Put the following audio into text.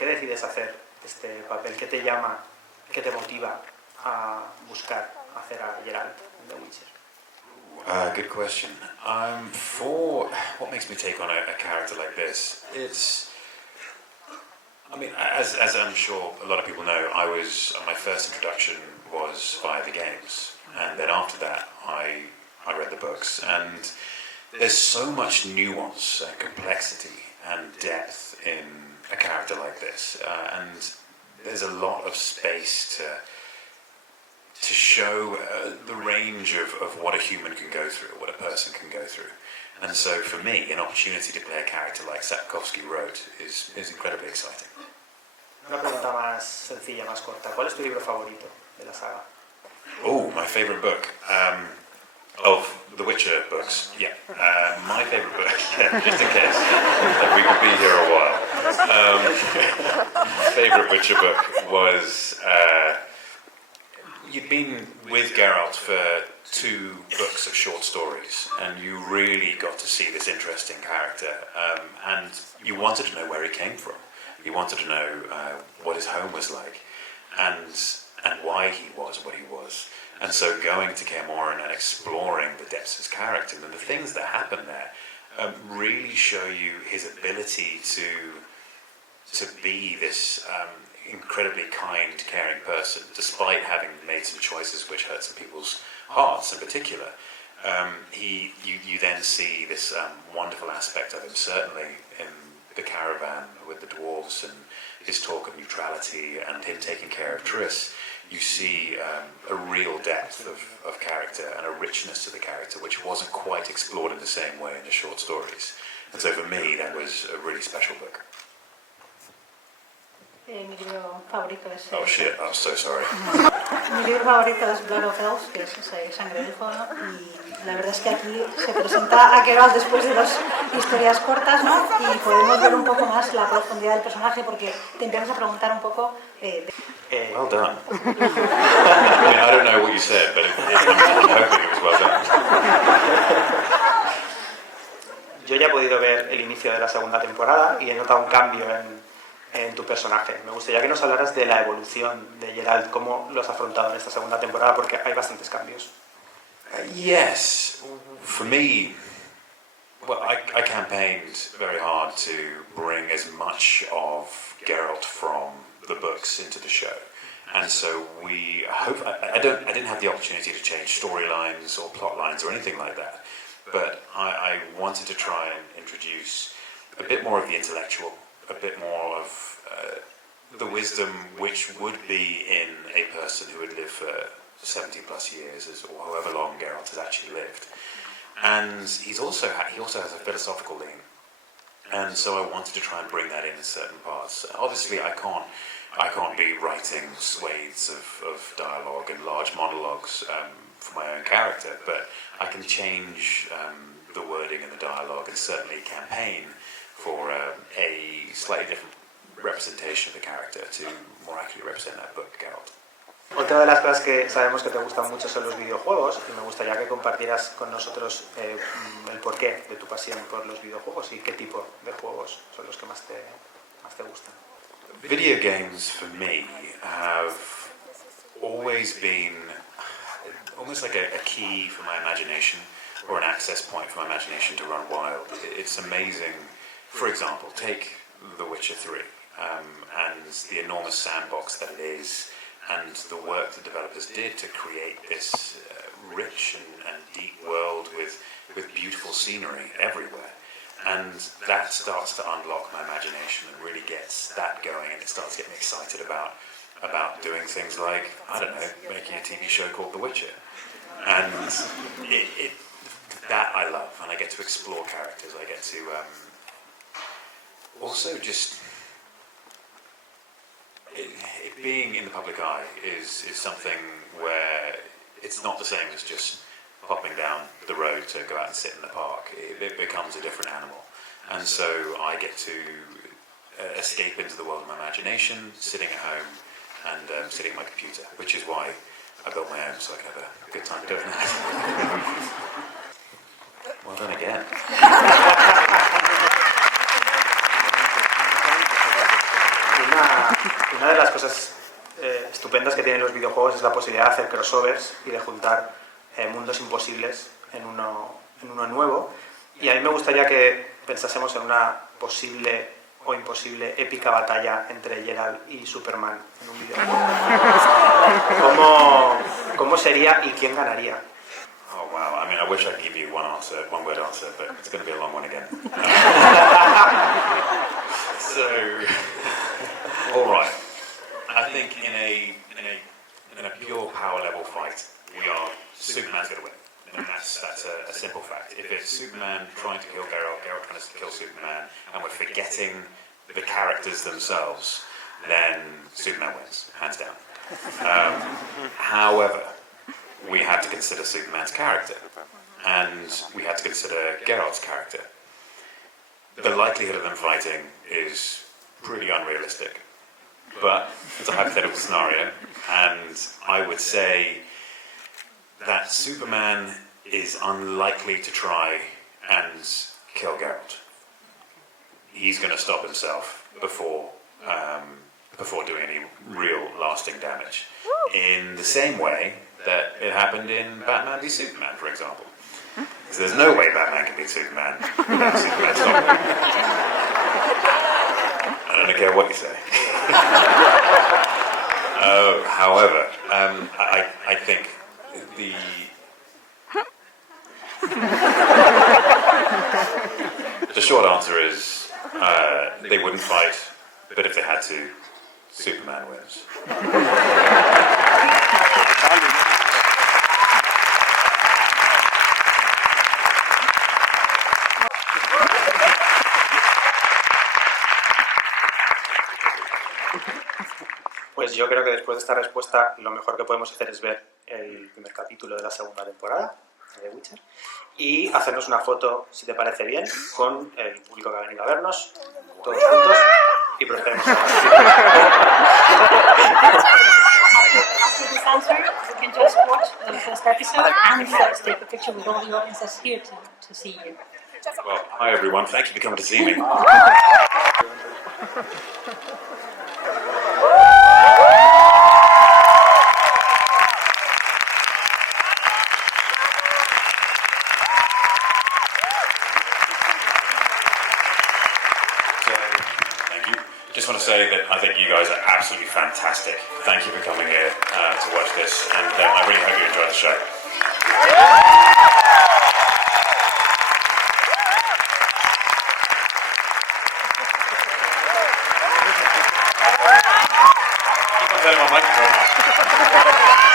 qué decides hacer este papel? ¿Qué te llama, qué te motiva a buscar hacer a Geralt en The Witcher? Good question. For what makes me take on a character like this, as I'm sure a lot of people know, my first introduction was via the games, and then after that I read the books, and there's so much nuance and complexity and depth in a character like this, and there's a lot of space to show the range of what a human can go through, what a person can go through. And so for me, an opportunity to play a character like Sapkowski wrote is incredibly exciting. Una pregunta más sencilla, más corta. ¿Cuál es tu libro favorito de la saga? Oh, my favourite book. Of the Witcher books, yeah. My favourite book, just in case, we could be here a while. My favourite Witcher book was... You'd been with Geralt for 2 books of short stories, and you really got to see this interesting character, and you wanted to know where he came from. You wanted to know what his home was like, and why he was what he was. And so going to Kaer Morhen and exploring the depths of his character and the things that happen there really show you his ability to be this incredibly kind, caring person, despite having made some choices which hurt some people's hearts in particular. You then see this wonderful aspect of him, certainly in the caravan with the dwarves and his talk of neutrality and him taking care of Triss. You see a real depth of character and a richness to the character which wasn't quite explored in the same way in the short stories. And so for me, that was a really special book. Mi libro favorito es... Oh shit, I'm so sorry. Mi libro favorito es Blood of Elves, que es Sangre del Fuego, y la verdad es que aquí se presenta a Geralt después de 2 historias cortas, ¿no? Y podemos ver un poco más la profundidad del personaje, porque te empiezas a preguntar un poco... Well done. I don't know what you said, but I'm hoping it was well done. Yo ya he podido ver el inicio de la segunda temporada y he notado un cambio en tu personaje. Me gustaría que nos hablaras de la evolución de Geralt, cómo lo has afrontado en esta segunda temporada, porque hay bastantes cambios. Yes, for me, well, I campaigned very hard to bring as much of Geralt from the books into the show, and so I didn't have the opportunity to change storylines or plot lines or anything like that, but I wanted to try and introduce a bit more of the intellectual, a bit more of the wisdom which would be in a person who had lived for 70 plus years, or however long Geralt has actually lived. And he also has a philosophical lean, and so I wanted to try and bring that in certain parts. Obviously, I can't be writing swathes of dialogue and large monologues for my own character, but I can change the wording and the dialogue, and certainly campaign for a slightly different representation of the character to more accurately represent that book, Geralt. Otra de las cosas que sabemos que te gustan mucho son los videojuegos, y me gustaría que compartieras con nosotros el porqué de tu pasión por los videojuegos y qué tipo de juegos son los que más te gustan. Video games for me have always been almost like a key for my imagination, or an access point for my imagination to run wild. It's amazing. For example, take The Witcher 3 and the enormous sandbox that it is, and the work the developers did to create this rich and deep world with beautiful scenery everywhere. And that starts to unlock my imagination and really gets that going, and it starts getting me excited about doing things like, I don't know, making a TV show called The Witcher. And that I love, and I get to explore characters. I get to also just it being in the public eye is something where it's not the same as just popping down the road to go out and sit in the park. It becomes a different animal, and so I get to escape into the world of my imagination, sitting at home and sitting at my computer, which is why I built my own, so I can have a good time doing that. Well done again. Una una de las cosas estupendas que tienen los videojuegos es la posibilidad de hacer crossovers y de juntar mundos imposibles en uno nuevo. Y a mí me gustaría que pensásemos en una posible o imposible épica batalla entre Geralt y Superman en un videojuego. ¿Cómo sería y quién ganaría? Oh wow! I mean, I wish I could give you one word answer, but it's going to be a long one again. So, all right. I think in a pure power level fight, Superman's going to win, and that's a simple fact. If it's Superman trying to kill Geralt, Geralt trying to kill Superman, and we're forgetting the characters themselves, then Superman wins, hands down. However, we have to consider Superman's character, and we have to consider Geralt's character. The likelihood of them fighting is pretty unrealistic, but it's a hypothetical scenario, and I would say that Superman is unlikely to try and kill Geralt. He's going to stop himself before doing any real lasting damage. In the same way that it happened in Batman v Superman, for example. Because there's no way Batman can beat Superman without Superman stopping him. I don't care what you say. However, I think the short answer is they wouldn't fight, but if they had to, Superman wins. Pues yo creo que después de esta respuesta lo mejor que podemos hacer es ver el primer capítulo de la segunda temporada de The Witcher y hacernos una foto, si te parece bien, con el público que ha venido a vernos, todos juntos, y procedemos a After this answer, you can just watch the first episode and let's take a picture with all the audience that's here to see you. Well, hi everyone, thank you for coming to see me. Just want to say that I think you guys are absolutely fantastic. Thank you for coming here to watch this, and I really hope you enjoy the show. Keep on turning my microphone on.